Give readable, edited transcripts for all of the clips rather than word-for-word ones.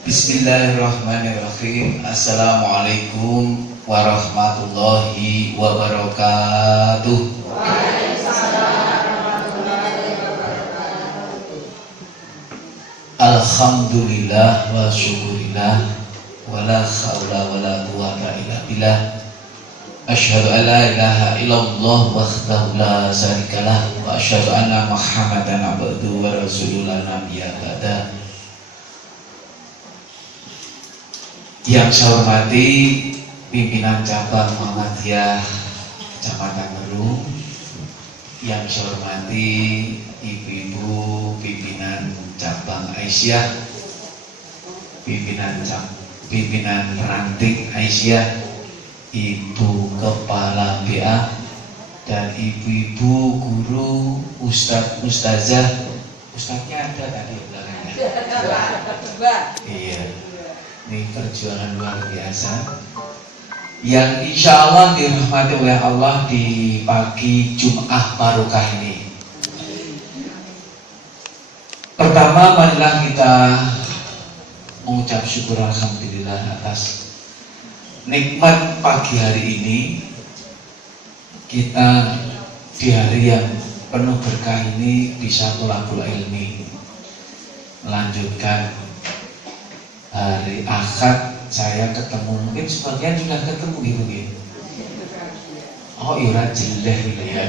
Bismillahirrahmanirrahim. Assalamualaikum warahmatullahi wabarakatuh. Alhamdulillah wa syukurillah wa la khawla wa la quwwata illa billah. Asyhadu an la ilaha illallah wahdahu la syarikalah wa asyhadu anna Muhammadan abduhu wa rasuluhu la nabiyya ba'da. Yang saya hormati pimpinan cabang Muhammadiyah Kecamatan Merung, yang saya hormati ibu-ibu pimpinan cabang Aisyah, pimpinan ranting Aisyah, ibu kepala BA, dan ibu-ibu guru, ustadz, ustazah. Ustadznya ada tadi belakangnya. Iya. Ini perjuangan luar biasa yang insya Allah dirahmati oleh Allah di pagi Jum'ah Barokah ini. Pertama, marilah kita mengucap syukur alhamdulillah atas nikmat pagi hari ini. Kita di hari yang penuh berkah ini bisa thalabul ilmi, melanjutkan hari Ahad. Saya ketemu, mungkin sebagian sudah ketemu gitu gitu. Oh iya jeleh gitu ya.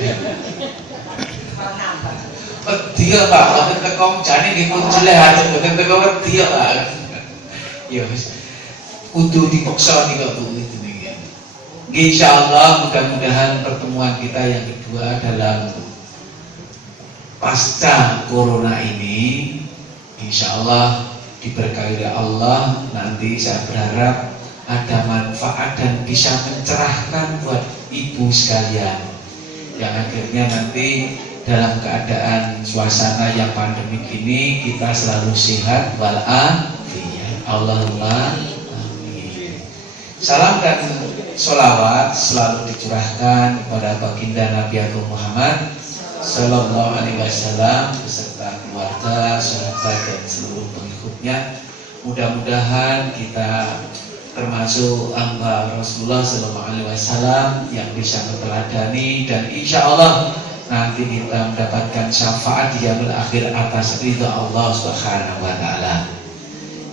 Dia Pak, waktu tekong jane gitu jeleh aja, waktu tekong dia Pak. Ya wis, kudu dipaksa nih kok itu nih. Insya Allah mudah-mudahan pertemuan kita yang kedua dalam pasca corona ini, insya Allah diberkahi oleh Allah. Nanti saya berharap ada manfaat dan bisa mencerahkan buat ibu sekalian, yang akhirnya nanti dalam keadaan suasana yang pandemik ini kita selalu sehat walafiat. Allahumma amin. Salam dan sholawat selalu dicurahkan kepada baginda Nabi Agung Muhammad Sallallahu Alaihi Wasallam beserta keluarga, sahabat dan seluruh pengikutnya. Mudah-mudahan kita termasuk hamba Rasulullah Sallallahu Alaihi Wasallam yang bisa meneladani, dan insya Allah nanti kita mendapatkan syafaat di yaumil akhir atas ridha Allah Subhanahu Wa Taala.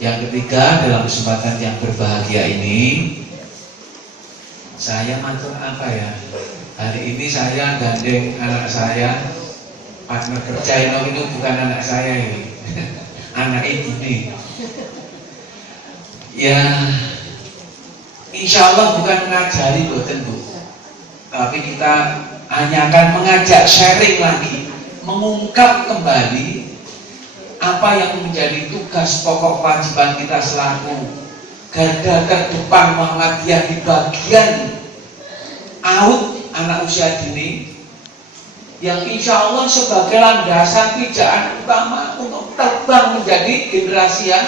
Yang ketiga, dalam kesempatan yang berbahagia ini, saya matur apa ya? Hari ini saya gandeng anak saya, partner kerja ini bukan anak saya ini, anak ibu nih. Ya, insya Allah bukan mengajari boten Bu, tapi kita hanya akan mengajak sharing lagi, mengungkap kembali apa yang menjadi tugas pokok kewajiban kita selaku garda terdepan Muhammadiyah di bagian AUD anak usia dini, yang insya Allah sebagai landasan pijaan utama untuk terbang menjadi generasi yang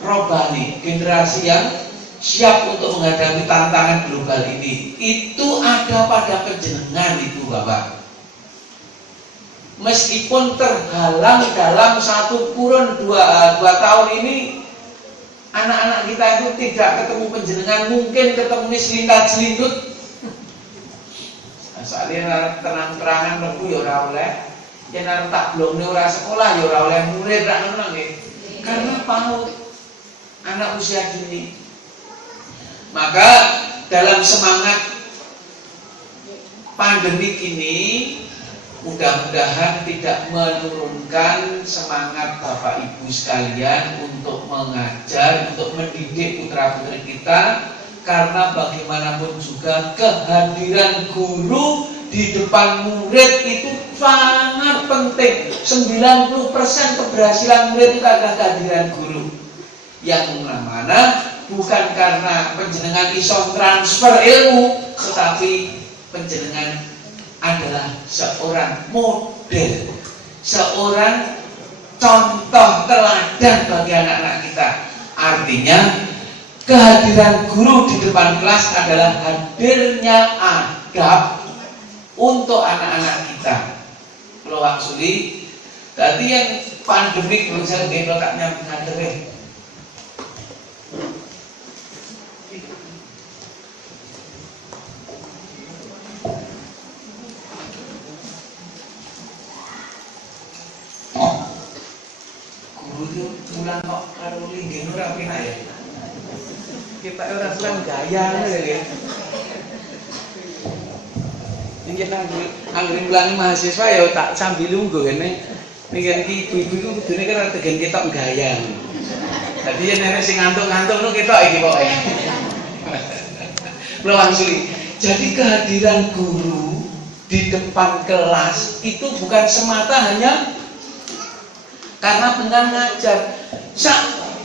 robani, generasi yang siap untuk menghadapi tantangan global ini. Itu ada pada penjenengan Ibu Bapak. Meskipun terhalang dalam satu kurun dua tahun ini, anak-anak kita itu tidak ketemu penjenengan, mungkin ketemu selintat-selintut. Soalnya terang-terangan lebu ya ora oleh, yen arep tak blongne ora sekolah ya ora oleh murid ra ngono nggih. Karena PAUD anak usia dini. Maka dalam semangat pandemik ini, mudah-mudahan tidak menurunkan semangat Bapak Ibu sekalian untuk mengajar, untuk mendidik putra-putri kita. Karena bagaimanapun juga kehadiran guru di depan murid itu sangat penting. 90% keberhasilan murid itu adalah kehadiran guru. Yang mana bukan karena penjenengan iso transfer ilmu, tetapi penjenengan adalah seorang model, seorang contoh teladan bagi anak-anak kita. Artinya kehadiran guru di depan kelas adalah hadirnya adab untuk anak-anak kita. Kalau maksudi tadi yang pandemik belum saya tak nyambung itu bulan kok karo linggih ora penak ya. Kita ora bulan gaya ya. Ini anggere bulan mahasiswa ya tak sambil lungguh kene. Nek iki ibu-ibu iku kudune kan tegen ketok gaya. Dadi yen nenek sing ngantuk-ngantuk ngono ketok iki pokoke. Langsung. Jadi kehadiran guru di depan kelas itu bukan semata hanya karena benar ngajar.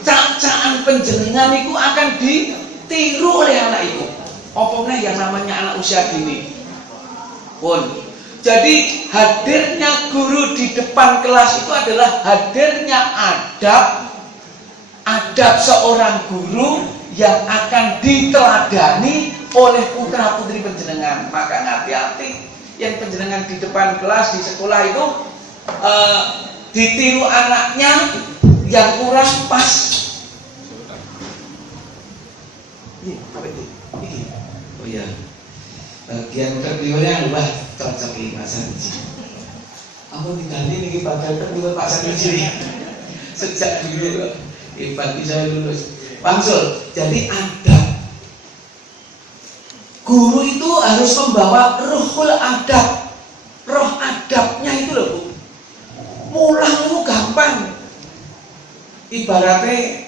Cak-cakan penjenengan itu akan ditiru oleh anak itu. Apa meneh yang namanya anak usia dini. Pun. Jadi hadirnya guru di depan kelas itu adalah hadirnya adab seorang guru yang akan diteladani oleh putra putri panjenengan. Maka hati-hati yang panjenengan di depan kelas di sekolah itu ditiru anaknya yang kurang pas. Ini apa itu? Ini. Oh ya. Bagian kedua mbah cocok iki Pak Sanji. Aku diganti niki bagian kedua Pak Sanji. Sejak dulu hebat bisa lulus. Bangsul. Jadi adab. Guru itu harus membawa ruhul adab. Roh adabnya itu loh Bu. Mulang itu gampang. Ibaratnya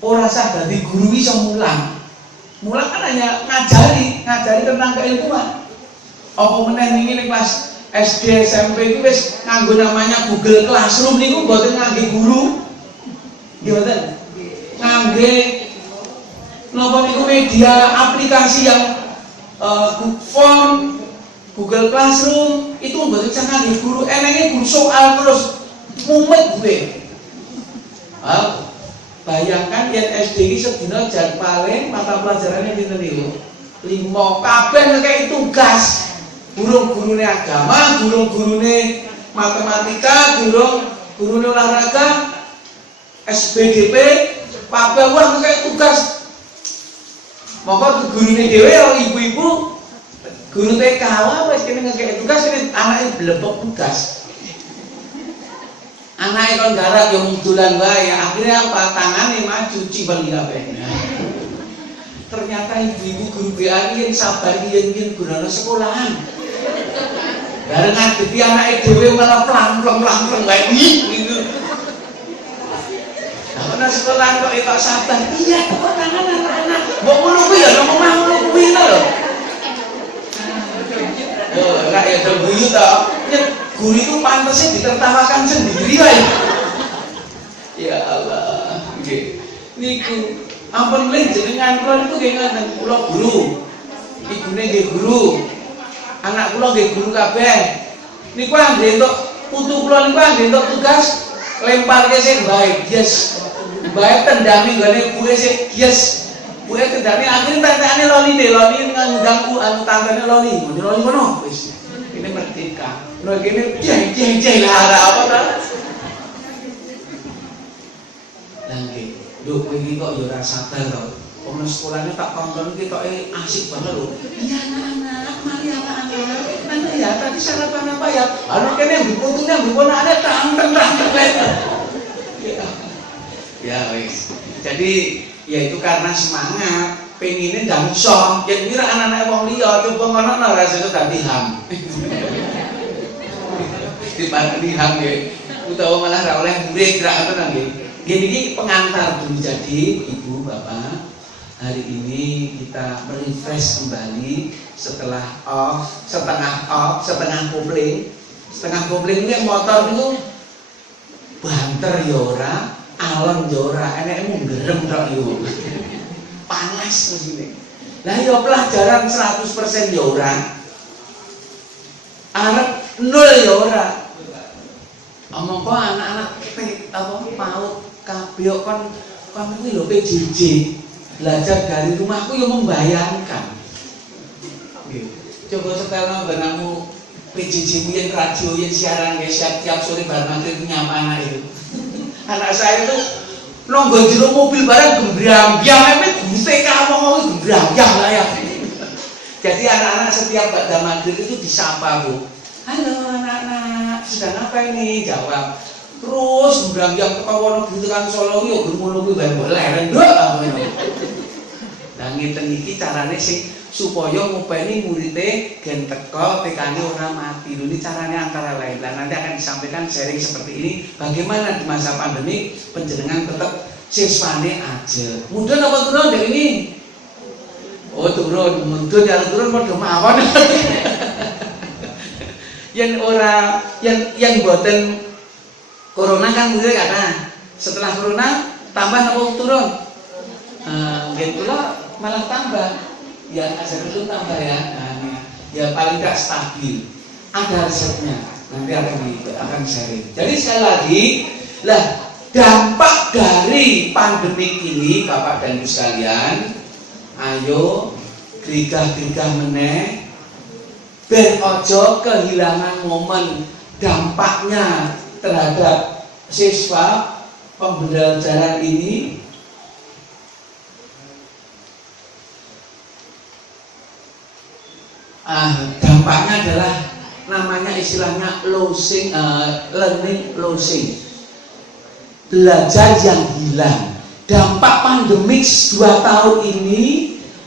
orang sah dari guru bisa mulang. Mulang kan hanya ngajari tentang keilmuan. Apa meneh niki ning kelas SD SMP itu wis nganggo namanya Google Classroom niku mboten ngangge guru. Nggih mboten. Ngangge napa niku media aplikasi yang form Google Classroom itu mboten ngangge guru. Enenge guru soal terus mumet gue. Bayangkan yang SD ini sedina jan paling mata pelajarannya pinten niku? 5 kabeh ngekeki tugas. Gurung gurune agama, gurung gurune matematika, gurung gurune olahraga, SBDP, kabeh wah ngekeki tugas. Maka gurune dhewe ya ibu-ibu guru TK wis kene ngekeki tugas ini anake blebek tugas. Anaknya kon garap yang mudulan wae, akhirnya apa? Tangannya maju cibang di kabeh. Ternyata ibu-ibu guru BA ini sabar yen gunane sekolahan. Bareng ngadepi anake dhewe malah plang-plang wae gitu. Ana sekolahan kok iso sabar. Iya, kok tangan anak-anak. Mbok ngono kuwi ya ngomong ngono kuwi lho. Oh, enggak ya do guyu to. Guru itu pantasnya ditertawakan sendiri wae. Ya Allah, nggih. Niku ampun mlih jenengan kula niku nggih ngaten, kula guru. Ibune nggih guru. Anak kula nggih guru kabeh. Niku anggere entuk putu kula niku anggere entuk tugas lemparke sing bae, yes. Bae tendami gone buke sing yes. Buke tendami akhire tantekane loni ngundang anu tanggane loni. Loni ngono wis. Ini merdeka. Lho kene jeng lara apa ta? Lah nggih, lho kowe iki kok ya ora sabar to. Wong sekolahnya tak tonton ketoke asik banget lho. Iya anak-anak, mari anak-anak. Nanti ya tadi sarapan apa ya? Anu kene mbutune mbupone ada terang-terang. Ya wis. Jadi ya itu karena semangat pengennya damsong. Yen kira anak-anak wong liya coba ngono ora rasane dadi ham. Dipandhi ham nggih. Utawa malah ra oleh murid ra ngoten nggih. Gini pengantar dulu. Jadi Ibu Bapak, hari ini kita merefresh kembali setelah setengah kopling. Setengah kopling ini motor itu banter ya ora, alon ya ora, eneke munggerem tok yo. Panas mesine. Lah ya pelajaran 100% ya ora. Arep 0 ya ora. Omong kok anak-anak PAUD kabeh kon kuwi lho PJJ. Belajar dari rumahku yang membayangkan. Coba sekarang benangmu PJJ yang radio yang siaran guys tiap sore bar maghrib nyapa anak itu. Anak saya itu nonggo jero mobil bareng gembrang-gembrang emit TK ngomong gembrang-gembrang lah ya. Jadi anak-anak setiap pada maghrib itu disapa Bu. Halo anak-anak, sedang apa ini? Jawab. Terus ndang yang ketawono gitu kan Solo yo ngono kuwi bae leren nduk ngono. Lah ngeten iki carane sing supaya ngopeni muridé gen teko tekane ora mati. Lho ini caranya antara lain. Lah nanti akan disampaikan sharing seperti ini bagaimana di masa pandemi panjenengan tetap siswane aja. Mudun apa turun dari ini? Oh turun, mudun ya turun padha mawon. Yang ora yang buatan corona kan mulai kata setelah corona tambah apa turun? Gitu lah malah tambah. Ya asal itu tambah ya. Ya paling tidak stabil. Ada resepnya. Nanti akan sharing. Jadi sekali lagi, lah dampak dari pandemik ini Bapak dan Ibu sekalian, ayo gerigah-gerigah meneh ben ojo kehilangan momen dampaknya terhadap siswa pembelajaran ini. Dampaknya adalah namanya istilahnya losing, learning losing, belajar yang hilang. Dampak pandemik 2 tahun ini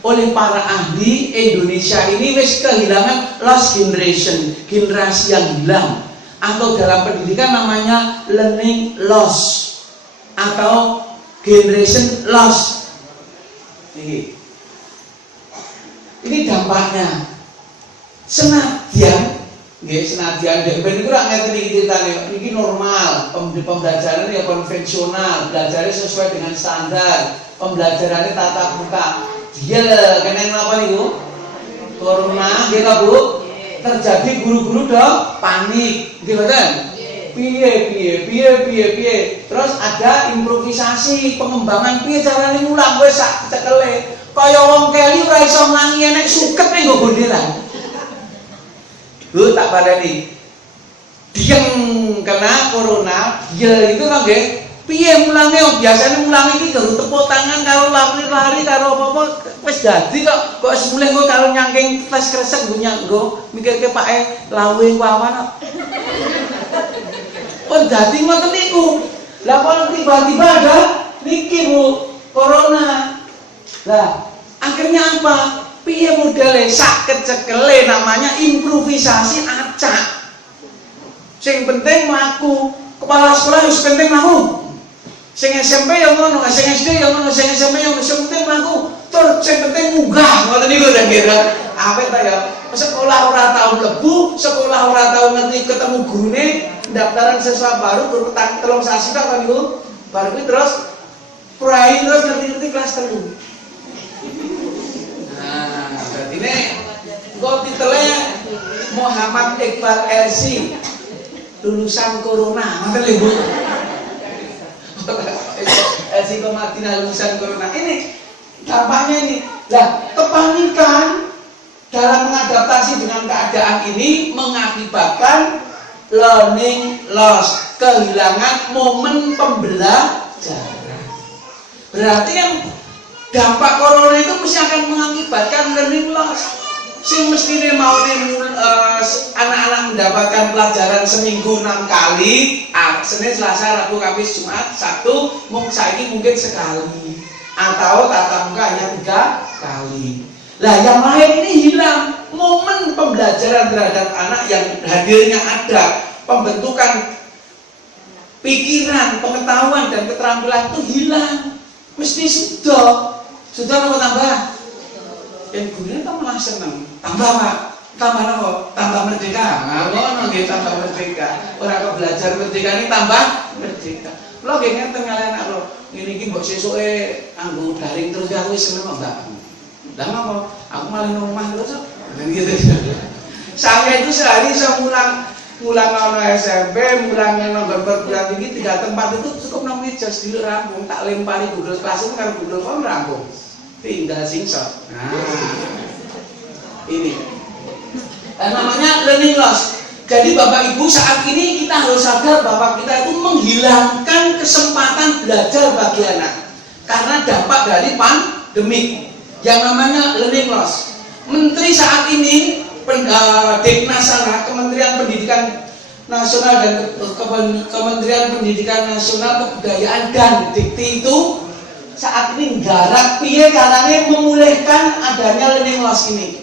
oleh para ahli Indonesia ini wis kehilangan lost generation, generasi yang hilang, atau dalam pendidikan namanya learning loss atau generation loss. Ini dampaknya. Senadyan dek ben iku ra ngeten iki ceritane. Iki normal, pembelajaran ya konvensional, belajarnya sesuai dengan standar, pembelajarannya tatap muka. Dia kena apa niku? Corona, nggih ta Bu? Terjadi guru-guru dong panik, nggih mboten? Piye. Terus ada improvisasi, pengembangan piye carane ngulang wis sak cekele. Kaya wong keli ora iso nglangi enek suket ning nggo bondelan. Bu tak padani. Diem kena corona, dia itu kan nggih. Piye mulange biasane mulange iki gak tepuk tangan karo lari-lari karo apa-apa wis dadi kok semule engko karo nyangking tes kresek nggo mikirke pake lawe wawan. Oh dadi ngoten niku. Lah kok tiba-tiba ada niki Bu, corona. Lah akhirnya apa? Piye modele sak kecekele namanya improvisasi acak. Sing penting mlaku. Kepala sekolah wis penting mlaku. Sing SMP yang ngono, sing SD yang ngono, sing SMP yang penting mlaku. Tur sing penting munggah. Ngoten niku ta kira. Apik ta ya. Sekolah ora tau mlebu, sekolah ora tau ngerti ketemu gurune, pendaftaran siswa baru berpetang telung sasi ta niku. Baru kuwi terus prai terus ngerti-ngerti kelas 3. Ini kok titelnya Muhammad Iqbal LC lulusan corona, mana ibu? LC Komadinah lulusan corona. Ini dampaknya ini. Lah kepanikan dalam mengadaptasi dengan keadaan ini mengakibatkan learning loss, kehilangan momen pembelajaran. Berarti yang dampak corona itu mesti akan mengakibatkan learning loss. Sing mestine mau anak-anak mendapatkan pelajaran seminggu 6 kali, Senin, Selasa, Rabu, Kamis, Jumat, Sabtu, saiki mungkin sekali, atau tatap muka hanya 3 kali. Lah yang lain ini hilang momen pembelajaran terhadap anak yang hadirnya ada, pembentukan pikiran, pengetahuan dan keterampilan itu hilang. Mesti sudah apa tambah? Yang gurunya kan malah seneng. Tambah Pak, tambah apa? Tambah merdeka. Ngono nggih tambah merdeka. Ora kok belajar merdeka ini tambah merdeka. Lho nggih ngeten kalian anak lho. Ngene iki mbok sesuke anggo daring terus aku wis seneng Mbak. Lah ngapa? Aku malah nang omah terus kok. Gitu. Saya itu sehari saya mulang SMP, mulang nang perguruan tinggi 3 tempat itu cukup nang meja dulu rampung, tak lempari Google Classroom karo Google Form rampung. Tinggal screenshot. Nah. Ini. Namanya learning loss. Jadi Bapak Ibu saat ini kita harus sadar bahwa kita itu menghilangkan kesempatan belajar bagi anak karena dampak dari pandemik yang namanya learning loss. Menteri saat ini Deknasara, Kementerian Pendidikan Nasional dan Kementerian Pendidikan Nasional, Kebudayaan dan Dikti itu saat ini nggarap piye carane memulihkan adanya learning loss ini.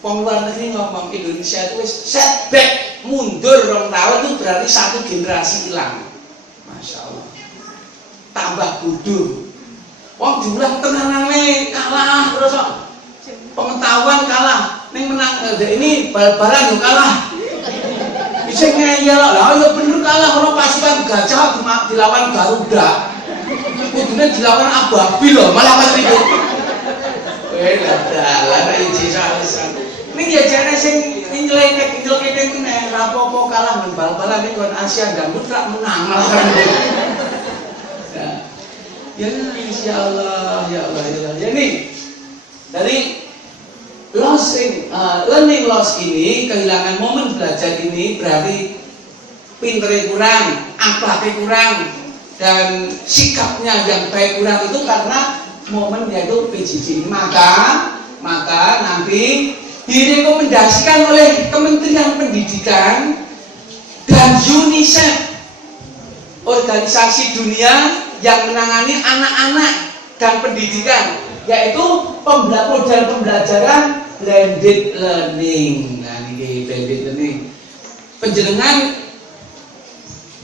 Wong luar negeri ngomong Indonesia itu wis setback, mundur 2 tahun itu berarti 1 generasi hilang. Masya Allah. Tambah bodoh. Wong jumlah tenanane kalah terus pengetahuan kalah. Ning menang ini bal-balan yo kalah. Bisa ngeyel lah, ya bener kalah kalau pasukan gajah dilawan Garuda, kudune dilawan Ababil loh, malah pas itu. Dalan iki salesan. Ning ya jane sing nyelenek meneh, rapopo kalah men bal-balan ning kon Asia dan mutlak menang malah kan. Ya insyaallah, ya Allah, ya Allah. Ya nih dari learning loss ini, kehilangan momen belajar ini berarti pinternya kurang, akhlaknya kurang, dan sikapnya yang baik kurang itu karena momennya itu PJJ. Maka nanti direkomendasikan oleh Kementerian Pendidikan dan UNICEF, organisasi dunia yang menangani anak-anak dan pendidikan, yaitu model pembelajaran blended learning. Nah ini blended learning. Penjenengan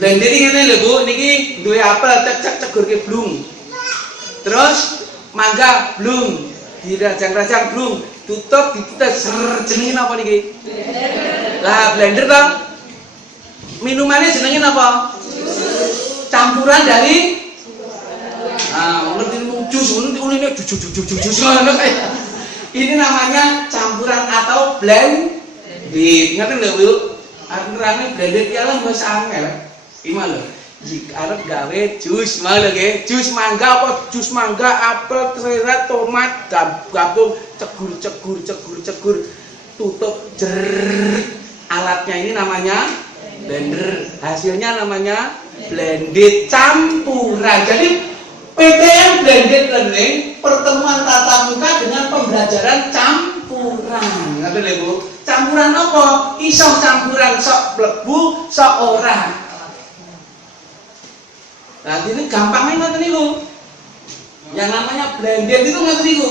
blended ini lho Bu, niki duwe apel cek cegurke blung. Terus mangga blung, dirajang-rajang blung, tutup diputar jenenge napa niki? Lah blender to. Minumannya jenenge napa? Campuran dari jus, ini namanya campuran atau blended. Ngerti lho Bu? Arane blended ya lah wis angel. Iki lho. Jika arep gawe jus mah lho nggih. Jus mangga apa jus mangga, apel, serat, tomat, gabung cegur, tutup jer. Alatnya ini namanya blender. Hasilnya namanya blended campuran. Jadi PTM blended learning pertemuan tatap muka dengan pembelajaran campuran. Ngerti lho Bu? Campuran apa? Iso campuran sok mlebu, sok ora. Nah, ini gampangnya ngoten niku. Yang namanya blended itu ngoten niku.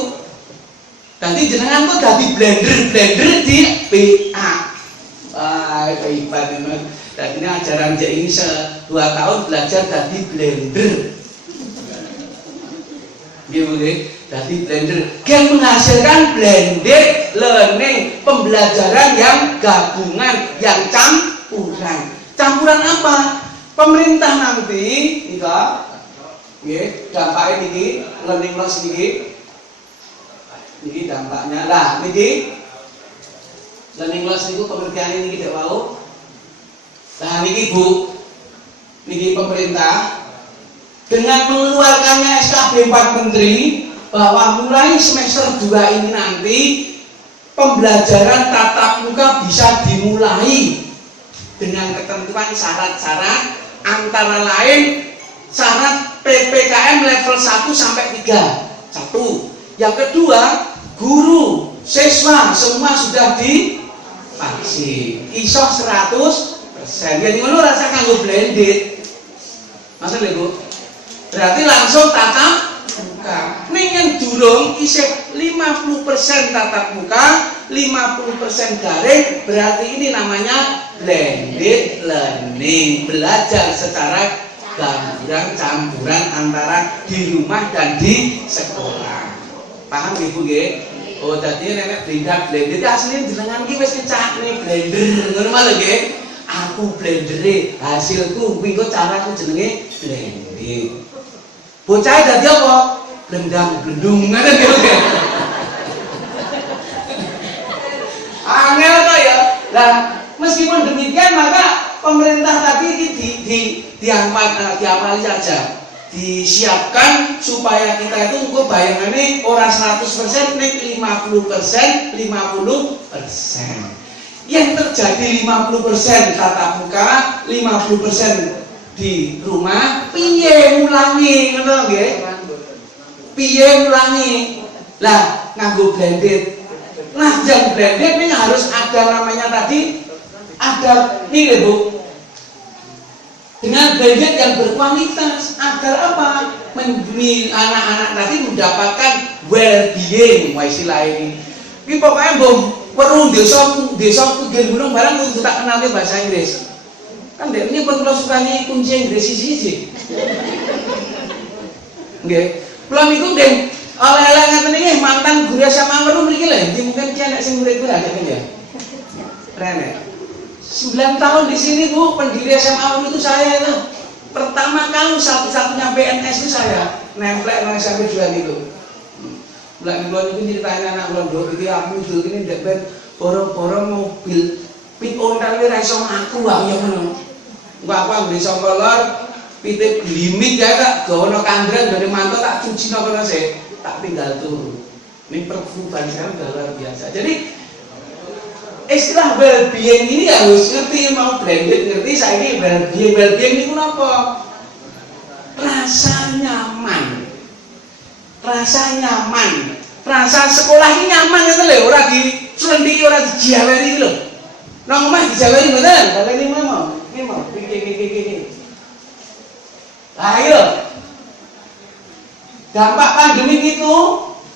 Dadi jenengan kok dadi blender di PA. Wah, hebat tenan. Dadi ajaran cek ini 2 tahun belajar dadi blender. Nggih, dadi blender. Yang menghasilkan blended learning, pembelajaran yang gabungan, yang campuran. Campuran apa? Pemerintah nanti, nggih, dampaknya niki, learning loss niki dampaknya. Lah, niki learning loss niku pengertiane niki dak wau. Nah, niki Bu, niki pemerintah dengan mengeluarkannya SKB 4 Menteri bahwa mulai semester 2 ini nanti pembelajaran tatap muka bisa dimulai dengan ketentuan syarat-syarat, antara lain syarat PPKM level 1 sampai 3. 1. Yang kedua, guru, siswa semua sudah divaksin. ISO 100%. Jadi ngono rasa kanggo blended. Maksud lho Bu? Berarti langsung tatap muka. Ning yang durung isih 50% tatap muka, 50% daring, berarti ini namanya blended learning, belajar secara campuran antara di rumah dan di sekolah. Paham Ibu nggih? Oh, tadi nenek blended asline jenengan iki wis kecakne blender ngono mah lho nggih. Aku blendere, hasilku kuwi kok caraku jenenge blended. Bocah dadi apa? Blendang-blendung ngono nggih. Angel kok ya. Lah, meskipun demikian maka pemerintah tadi diamali saja, disiapkan supaya kita itu engko bayangannya orang 100% nek 50%. Yang terjadi 50% tatap muka, 50% di rumah, piye mulangi ngono nggih? Piye mulangi? Lah nganggo blended. Nah, yang blended ini harus ada namanya tadi ada nih Bu, dengan blended yang berkualitas agar apa? Anak-anak nanti mendapatkan well-being, istilah ini. Ini pokoknya perlu desa pinggir gunung barang untuk tak kenalnya bahasa Inggris. Kan dek ini pun kalau sukanya kunci Inggris sih. Nggih. Belum itu deh oleh-oleh ngaten iki mantan guru SMA baru mriki lho, mungkin ki anak sing murid kuwi agak ya. Keren. 9 tahun di sini Bu, pendiri SMA itu saya itu. Pertama kali satu-satunya PNS itu saya nemplek nang SMP 2 gitu. Bulan itu nyeritain anak bulan dulu, jadi aku dulu ini ndek borong-borong mobil pit ontel ini raiso aku ya ngono. Aku ambil songkolor pitip limit ya tak gawono kandran dari mantel tak cuci nopo nase tak tinggal turun. Ini perfuban sekarang udah luar biasa. Jadi istilah well-being ini harus ngerti, mau blended ngerti saya ini well-being itu apa? Rasa nyaman, rasa sekolah ini nyaman itu loh, orang di selentik, orang di jaweri itu loh. Nang omah di jaweri bener, kalau ini mau, gini. Ayo, dampak pandemi itu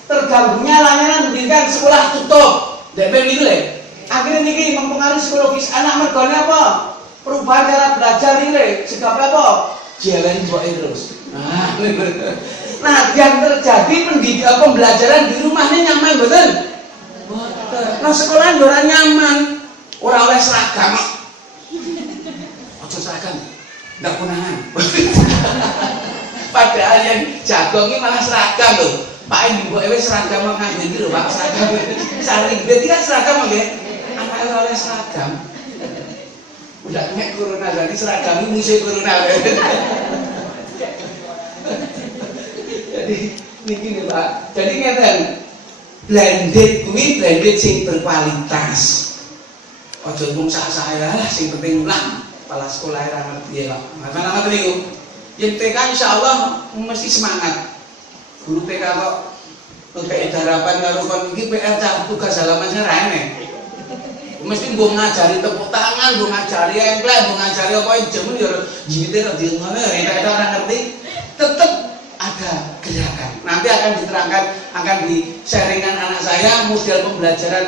terganggunya layanan pendidikan sekolah tutup, DPM itu loh. Akhirnya ini mempengaruhi psikologis anak mergone apa? Perubahan cara belajar ini, sebab apa? Jalan buat terus. Nah, yang terjadi pembelajaran di rumahnya nyaman betul. Nah, sekolah orang nyaman, orang oleh seragam. Ojo seragam, nggak kunangan. Padahal yang jago ini malah seragam loh. Pak Ibu seragam ngambil gitu loh, Pak seragam. Saling, berarti kan seragam ya. Anak oleh seragam. Udah kena corona, jadi seragam ini musuh corona. Jadi ini Pak. Jadi ngeten blended sing berkualitas. Ojo mung saya lah sing penting lah kepala sekolah ra ngerti ya kok. Mana-mana niku. Yen TK insyaallah mesti semangat. Guru TK kok kayak harapan karo kon iki PR tugas halamannya ra enek. Mesti gue ngajari tepuk tangan, gue ngajari engklek, gue ngajari apa yang jemen ya jilite ra ngono ya ora ngerti. Tetep ada gerakan. Nanti akan diterangkan, akan di-sharingkan anak saya model pembelajaran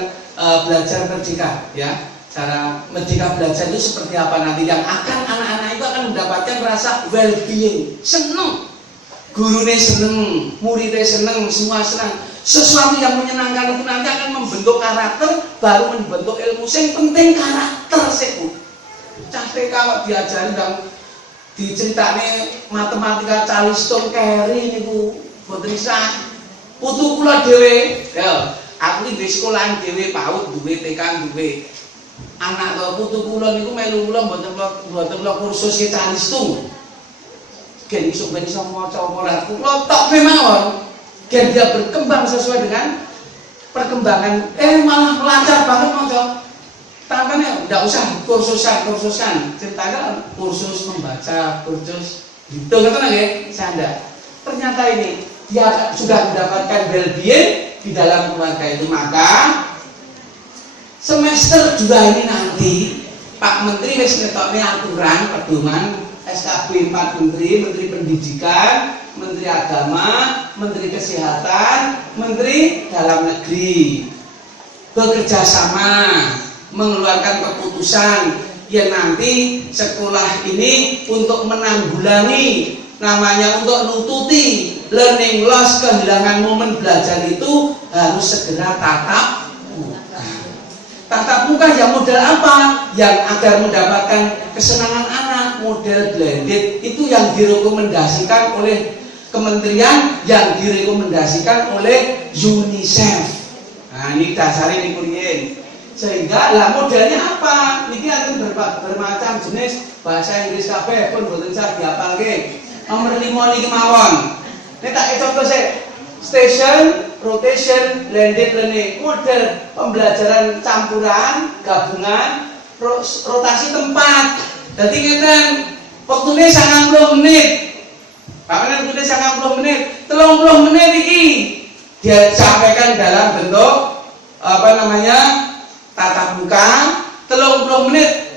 belajar merdeka ya. Cara merdeka belajar itu seperti apa nanti yang akan anak-anak itu akan mendapatkan rasa well-being, seneng. Gurunya seneng, muridnya seneng, semua senang. Sesuatu yang menyenangkan itu nanti akan membentuk karakter, baru membentuk ilmu. Yang penting karakter sih. Capek kalau diajari dan diceritane matematika Charleston Carey niku boten sah. Putu kula dhewe, ya, aku iki di sekolah dhewe PAUD duwe TK duwe. Anak to putu kula niku melu kula mboten kula kursus Charleston. Gen iso ben iso maca ora kula tok mawon. Gen dia berkembang sesuai dengan perkembangan malah melancar banget maca. Tangannya tidak usah kursusan ceritanya kursus membaca, kursus hitung itu lagi saya. Ternyata ini dia sudah mendapatkan well-being di dalam keluarga itu, maka semester 2 ini nanti Pak Menteri wis ngetokne aturan pedoman SKB 4 Menteri Pendidikan, Menteri Agama, Menteri Kesehatan, Menteri Dalam Negeri bekerja sama mengeluarkan keputusan yang nanti sekolah ini untuk menanggulangi namanya untuk nututi learning loss, kehilangan momen belajar itu harus segera tatap muka yang model apa yang agar mendapatkan kesenangan anak, model blended itu yang direkomendasikan oleh kementerian, yang direkomendasikan oleh UNICEF. Nah ini dasarnya ini kuliah. Sehingga lah modelnya apa? Niki akan bermacam jenis bahasa Inggris kabeh pun boten usah dihafalke. Nomor 5 niki mawon. Nek tak contoh sik. Station, rotation, blended learning. Model pembelajaran campuran, gabungan, rotasi tempat. Dadi ngeten, waktune 90 menit. Pamenan waktune 90 menit, 30 menit iki dia sampaikan dalam bentuk tatap muka, 30 menit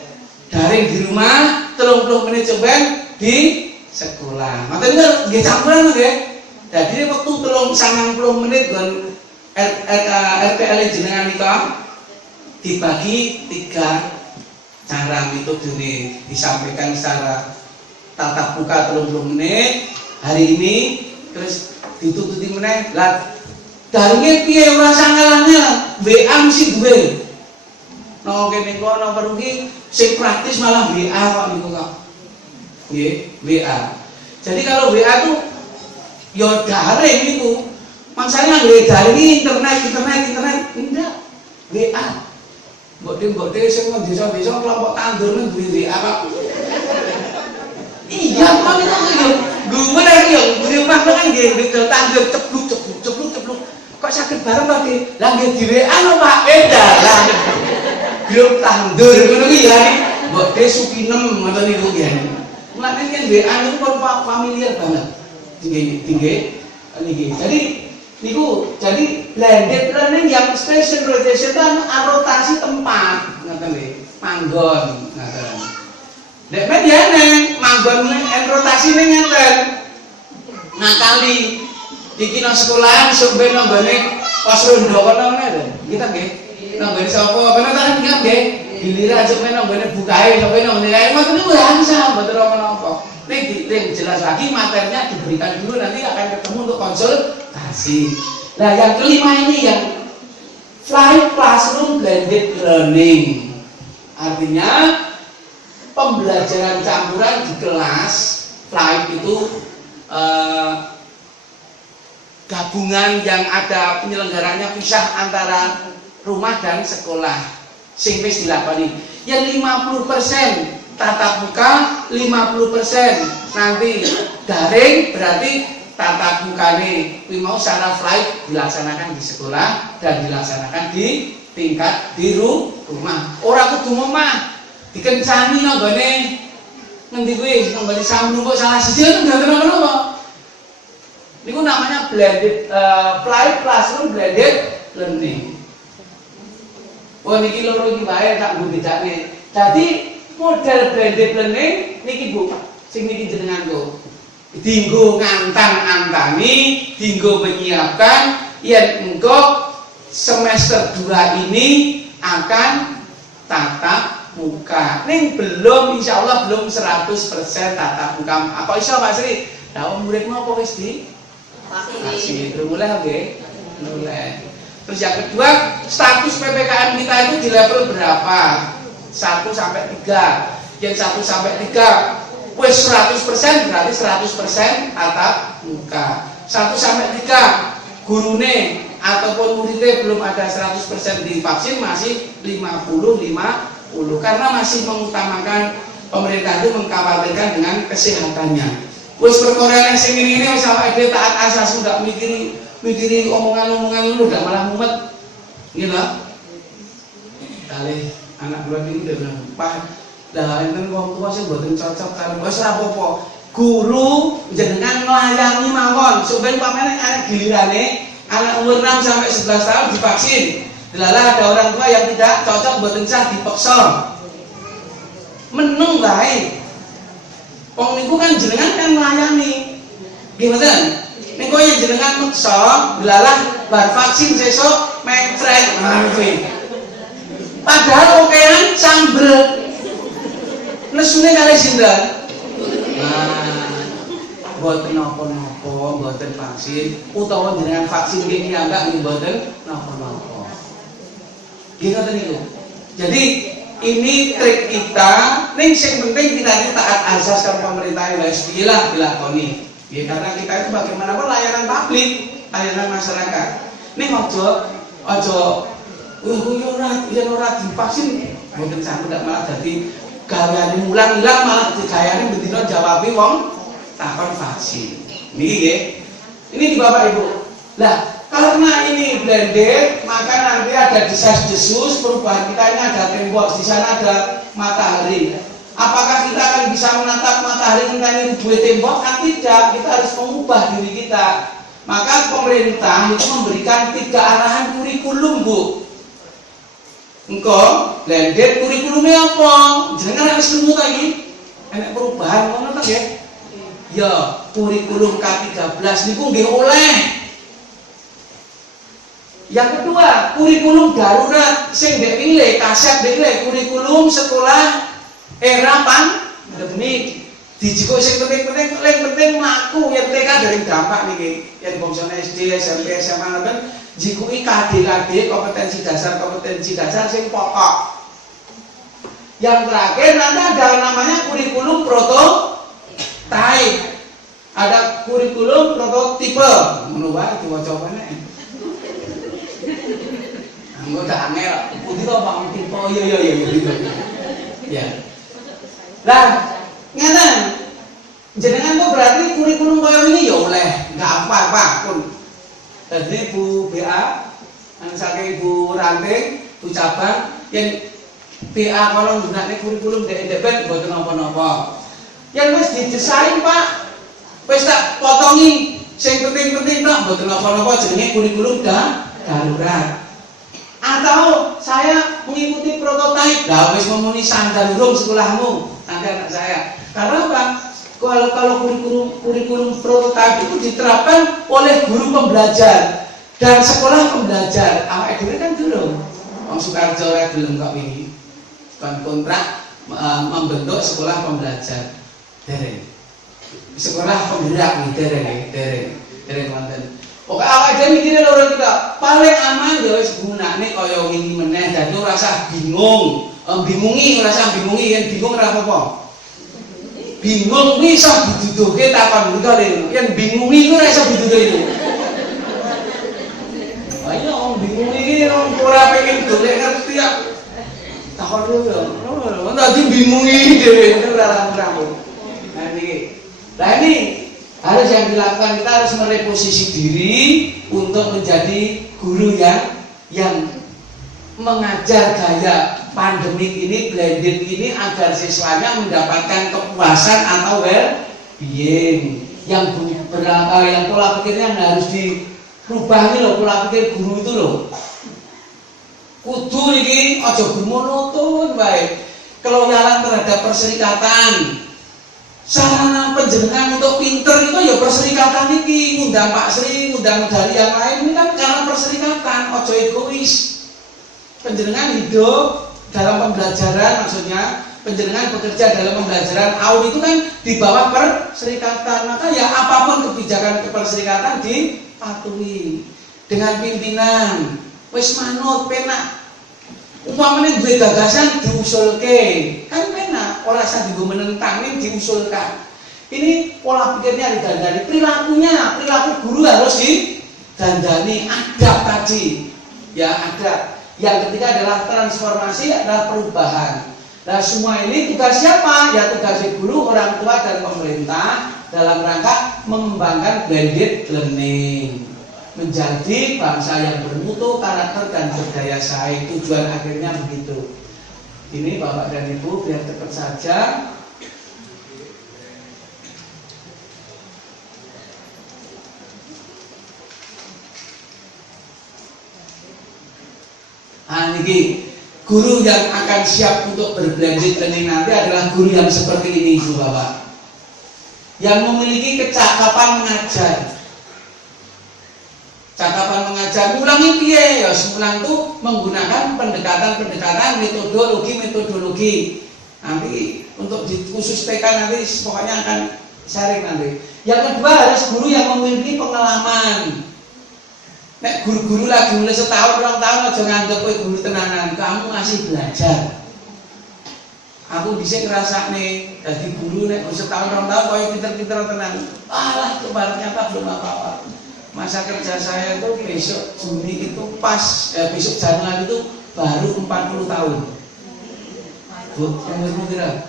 daring di rumah, 30 menit coba di sekolah. Maka ini nggih campuran nggih. Jadi waktu 90 menit kon RPL jenengan nika dibagi 3 cara metode ini disampaikan secara tatap muka 30 menit hari ini, terus ditututi meneh lah daringe piye ora sangalane WA mesti duwe. No kene kono pergi sing praktis malah WA kok niku kok. Nggih, WA. Jadi kalau WA tuh ya daring niku. Maksudnya nggih daring internet enggak. WA. Mbok dhewe sing nang desa-desa kelompok tandur nang duwe WA kok. Iya, kok itu yo gumen iki yo di rumah kan nggih tandur cepluk. Kok sakit bareng kok nggih. Lah nggih di WA lho Pak, beda lah. Grup tandur ngono ki ya. Mbok dhewe supinem ngoten niku nggih. Mulane kan WA niku pun familiar banget. Tinggi niki. Jadi niku jadi blended learning yang spatial rotation kan rotasi tempat ngoten nggih. Manggon ngoten. Nek mediane manggon rotasi ning ngeten. Ngakali iki nang sekolahan sok ben nang gone pos rondo kono ngene. Kita nggih. Nang gone sapa? Kena tak nggih. Giliran sok ben nang gone bukae sok ben nang nilai mboten niku langsung mboten apa-apa. Ning jelas lagi materinya diberikan dulu, nanti akan ketemu untuk konsultasi. Nah yang kelima ini yang flight classroom blended learning, artinya pembelajaran campuran di kelas. Flight itu gabungan yang ada penyelenggaranya pisah antara rumah dan sekolah sing wis dilakoni. Yang 50% tatap muka, 50% nanti daring, berarti tatap mukane kuwi mau secara flight dilaksanakan di sekolah dan dilaksanakan di tingkat di rumah. Ora kudu omah dikencani nang gone ngendi kuwi nang gone sambung kok salah siji itu nggak kenapa-napa. Niku namanya blended flight classroom blended learning. Wah niki loro iki wae tak nggo bedane. Dadi model blended learning niki Bu, sing niki jenengan kok. Dinggo ngantang-antani, dinggo menyiapkan yen engko semester 2 ini akan tatap muka. Ning belum insyaallah belum 100% tatap muka. Apa iso Pak Sri? Lah muridmu apa wis di? Masih belum mulai nggih. Mulai. Terus yang kedua, status PPKM kita itu di level berapa? 1 sampai 3. Yang 1 sampai 3 wis 100% berarti 100% tatap muka. 1 sampai 3 gurune ataupun muridnya belum ada 100% divaksin, masih 50-50 karena masih mengutamakan, pemerintah itu mengkhawatirkan dengan kesehatannya. Wis perkara sing ngene wis awake taat asas, enggak mikiri omongan-omongan lu udah malah mumet. Nggih lho. Kali anak kula iki udah Pak, lah enten wong tua sing mboten cocok karo wis ora apa-apa. Guru jenengan nglayani mawon, sampeyan pamane anak gilirane anak umur 6 sampai 11 tahun divaksin. Delalah ada orang tua yang tidak cocok mboten sah dipaksa. Meneng bae. Wong niku kan jenengan kan nglayani. Nggih mboten? Ning kowe jenengan meksa, delalah bar vaksin sesuk mencret kuwi. Padahal okean sambel. Nesune kalih sinten? Nah, mboten napa-napa, mboten vaksin utawa jenengan vaksin nggih piyambak nggih mboten napa-napa. Nggih ngoten niku. Jadi ini trik kita, ning sing penting kita ini taat azas karo pemerintah wis pilah dilakoni. Ya karena kita itu bagaimanapun layanan publik, layanan masyarakat. Ning aja yen ora divaksin mboten sampe malah dadi gaweane mulang-ilang, malah digayane bendina jawabi wong takon vaksin. Niki nggih. Ini di Bapak Ibu. Lah, karena ini blended, maka nanti ada desas-desus perubahan kita ini ada tembok, di sana ada matahari. Apakah kita akan bisa menatap matahari kita ini dua tembok? Kan tidak, kita harus mengubah diri kita. Maka pemerintah itu memberikan 3 arahan kurikulum Bu. Engko blended kurikulumnya apa? Jenengan wis nemu ta iki? Enek perubahan ngono ta nggih? Ya, kurikulum K13 niku nggih oleh. Yang kedua, kurikulum darurat sing ndek pilih kaset pilih kurikulum sekolah era pandemi. Dijiko sing penting-penting penting mlaku yen TK dari dampak niki. Yen bangsa SD, SMP, SMA kan jikuki KD kompetensi dasar sing pokok. Yang terakhir nanti ada namanya kurikulum prototype. Ada kurikulum prototipe. Ngono wae diwaca meneh. Anggo dak angel, putih to Pak tipe. Iya gitu. Ya. Lah, ngeten. Jenengan kok berarti kurikulum koyo ini ya oleh, enggak apa-apa pun. Tadi Bu BA, saking Bu Ranting, Bu Cabang, yang BA kalau nggunakne kurikulum DEDB mboten napa-napa. Yang wis didesain Pak, wis tak potongi, sing penting-penting tok mboten napa-napa jenenge kurikulum darurat. Atau saya mengikuti prototipe, lah wis memuni sandar urung sekolahmu, nanti anak saya. Karena apa? Kalau kurikulum prototipe itu diterapkan oleh guru pembelajar dan sekolah pembelajar. Awake dhewe kan durung. Wong Soekarjo ora gelem kok wingi. Kon kontrak membentuk sekolah pembelajar. Dereng. Sekolah penggerak dereng wonten. Pokoke awake dhewe mikire loro kita, paling aman ya wis gunane kaya wingi meneh dadi ora usah bingung. Bingungi ora usah bingungi, yen bingung ora apa-apa. Bingung kuwi iso diduduhke takon mriko lho. Yen bingungi iku ora iso diduduhke. Ayo wong bingung iki ora pengen golek ngerti ya. Takon lho. Wong dadi bingungi dhewe ora rampung. Nah niki. Lah ini harus yang dilakukan, kita harus mereposisi diri untuk menjadi guru yang mengajar gaya pandemik ini, blended ini agar siswanya mendapatkan kepuasan atau well-being. Yang pola pikirnya harus dirubah nih loh, pola pikir guru itu loh. Kudu ini aja monoton baik. Keloyalan terhadap perserikatan. Sarana penjenengan untuk pinter itu ya perserikatan ini, ngundang Pak Sri, ngundang medali yang lain ini kan karena perserikatan, ojo egois. Penjenengan hidup dalam pembelajaran, maksudnya penjenengan bekerja dalam pembelajaran AUD itu kan di bawah perserikatan, maka ya apapun kebijakan perserikatan dipatuhi dengan pimpinan. Wis manut penak. Umpamane duwe gagasan diusulke, kan penak, ora usah dienggo menentang, ini diusulkan. Ini pola pikirnya didandani, perilaku guru harus didandani, adab tadi. Ya adab. Yang ketiga adalah transformasi, adalah perubahan. Nah semua ini tugas siapa? Ya tugas guru, orang tua dan pemerintah dalam rangka mengembangkan blended learning, menjadi bangsa yang bermutu, karakter dan berdaya saing. Tujuan akhirnya begitu. Ini Bapak dan Ibu biar cepat saja. Niki guru yang akan siap untuk berblended learning nanti adalah guru yang seperti ini, Ibu Bapak, yang memiliki kecakapan mengajar. Cakapan mengajar, mulangi piye ya, semulang itu menggunakan pendekatan metodologi. Nanti untuk di khusus TK nanti pokoknya akan sharing nanti. Yang kedua harus guru yang memiliki pengalaman. Nek guru-guru lagi mulai setahun, 2 tahun aja nganggep kowe guru tenanan, kamu masih belajar. Aku bisa ngerasakne dadi guru nek setahun 2 tahun koyo pinter-pinter tenan. Alah, ternyata belum apa-apa. Masa kerja saya itu besok Juni itu pas besok Januari itu baru 40 tahun. Bu, umurmu pira?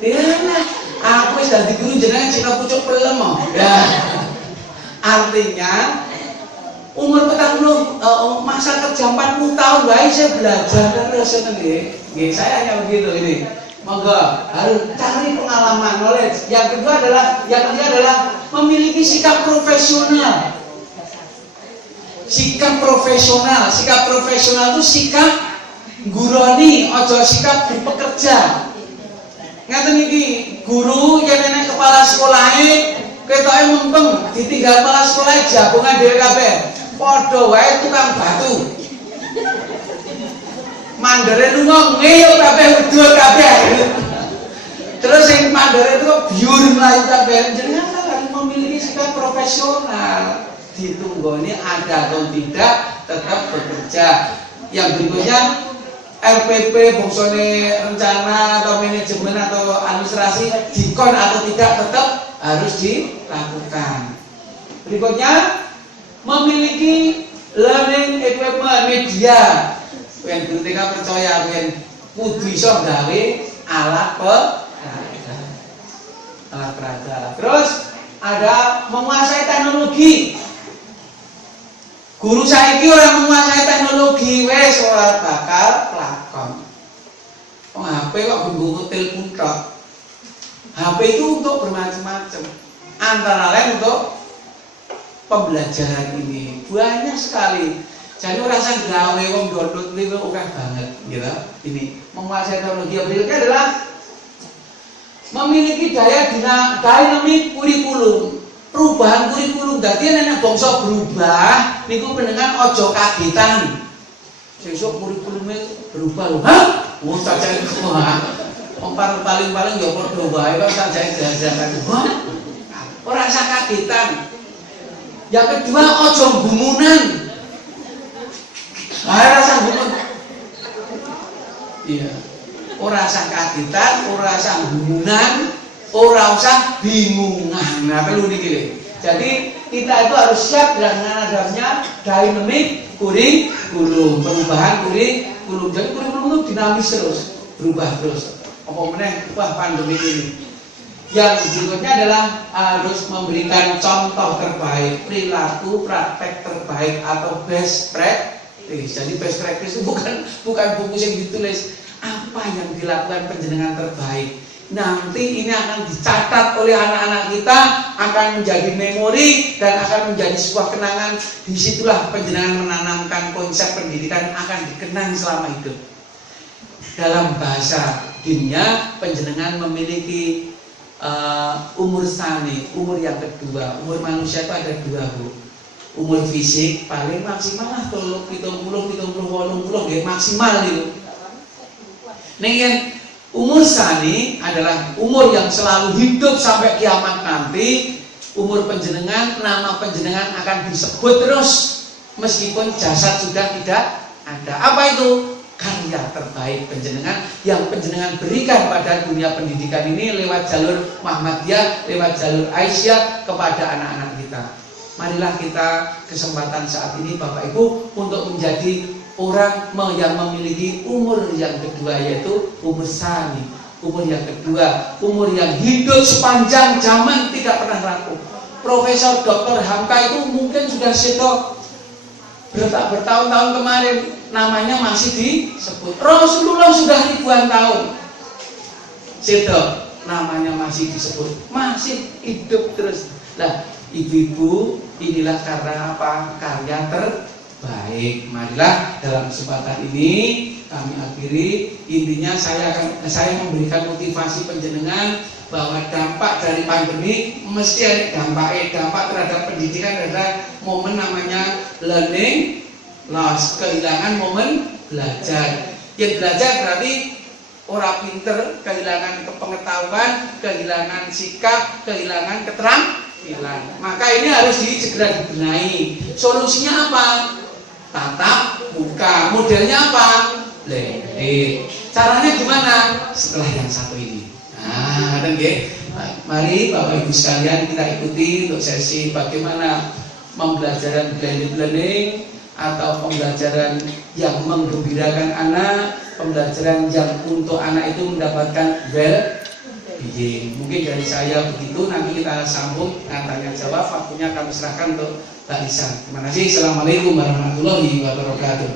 Tidak. Aku wis dadi guru jenengan cek pucuk pelem. Ya. Artinya umur 40 masa kerja 40 tahun wae saya belajar terus nggih. Nggih, saya hanya begitu ini. Monggo harus cari pengalaman, knowledge. Yang ketiga adalah memiliki sikap profesional. Sikap profesional. Sikap profesional itu sikap guroni, ojo sikap pekerja. Ngaten iki, guru yang nenek kepala sekolahnya ketoke mumpeng ditinggal kepala sekolah jagongan dhewe kabeh. Padha wae tukang batu. Mandare lunga ngeyo kabeh wedhus kabeh. Terus yang mandare itu biur mlayu kabeh. Jenengan harus memiliki sikap profesional. Ditunggoni ada atau tidak tetap bekerja. Yang berikutnya RPP, bongsone rencana atau manajemen atau administrasi dikon atau tidak tetap harus dilakukan. Berikutnya memiliki learning equipment media. Yen guru TK percaya yen kudu iso gawe alat peraga. Terus ada menguasai teknologi. Guru saiki orang menguasai teknologi wes ora bakal pelakon. HP kok nggo telepon tok. HP itu untuk bermacam-macam. Antara lain untuk pembelajaran ini banyak sekali. Jadi orang sang gawe wong download itu akeh banget gitu. Ini menguasai teknologi. Berikutnya adalah memiliki daya dinamik kurikulum. Perubahan kurikulum dadi nek bangsa berubah niku pendengar ojo kagetan. Sesuk kurikulumnya berubah lho. Hah? Wong sajake kok paling ya padha wae kok sajake jajan. Ora usah kagetan. Yang kedua ojo gumunan. Ora usah gumun. Iya. Ora usah kagetan, ora usah gumunan. Ora usah bingungan. Nah, perlu niki. Jadi kita itu harus siap dengan adanya dynamic kurikulum, perubahan kurikulum. Jadi kurikulum itu dinamis terus, berubah terus. Apa meneh wah pandemi ini. Yang berikutnya adalah harus memberikan contoh terbaik, perilaku praktek terbaik atau best practice. Jadi best practice itu bukan buku yang ditulis, apa yang dilakukan panjenengan terbaik. Nanti ini akan dicatat oleh anak-anak kita, akan menjadi memori dan akan menjadi sebuah kenangan. Disitulah panjenengan menanamkan konsep pendidikan akan dikenang selama hidup. Dalam bahasa dunia, panjenengan memiliki umur sani, umur yang kedua. Umur manusia itu ada dua, Bu. Umur fisik paling maksimal lah 70, 80 ya maksimal itu. Ning umur sani adalah umur yang selalu hidup sampai kiamat nanti. Umur panjenengan, nama panjenengan akan disebut terus meskipun jasad sudah tidak ada. Apa itu? Karya terbaik panjenengan yang panjenengan berikan pada dunia pendidikan ini lewat jalur Muhammadiyah, lewat jalur Aisyah kepada anak-anak kita. Marilah kita kesempatan saat ini Bapak Ibu untuk menjadi orang yang memiliki umur yang kedua, yaitu umur sani. Umur yang kedua, umur yang hidup sepanjang zaman tidak pernah rapuh. Profesor Dr. Hamka itu mungkin sudah sedo bertahun-tahun kemarin, namanya masih disebut. Rasulullah sudah ribuan tahun sedo, namanya masih disebut, masih hidup terus. Nah, ibu-ibu, inilah karena apa? Karya terbaik. Marilah dalam kesempatan ini kami akhiri. Intinya saya memberikan motivasi panjenengan bahwa dampak dari pandemi mesti ada dampak terhadap pendidikan. Ada momen namanya learning loss, kehilangan momen belajar. Yang belajar berarti orang pinter, kehilangan pengetahuan, kehilangan sikap, kehilangan keterampilan. Maka ini harus segera dibenahi. Solusinya apa? Tatap muka. Modelnya apa? Blended. Caranya gimana? Setelah yang satu ini. Nah, dan mari Bapak Ibu sekalian kita ikuti untuk sesi bagaimana pembelajaran blended learning atau pembelajaran yang menggembirakan anak, pembelajaran yang untuk anak itu mendapatkan well-being. Mungkin dari saya begitu, nanti kita sambung dengan tanya jawab. Waktunya kami serahkan untuk Mbak Lisa. Terima kasih. Assalamualaikum warahmatullahi wabarakatuh.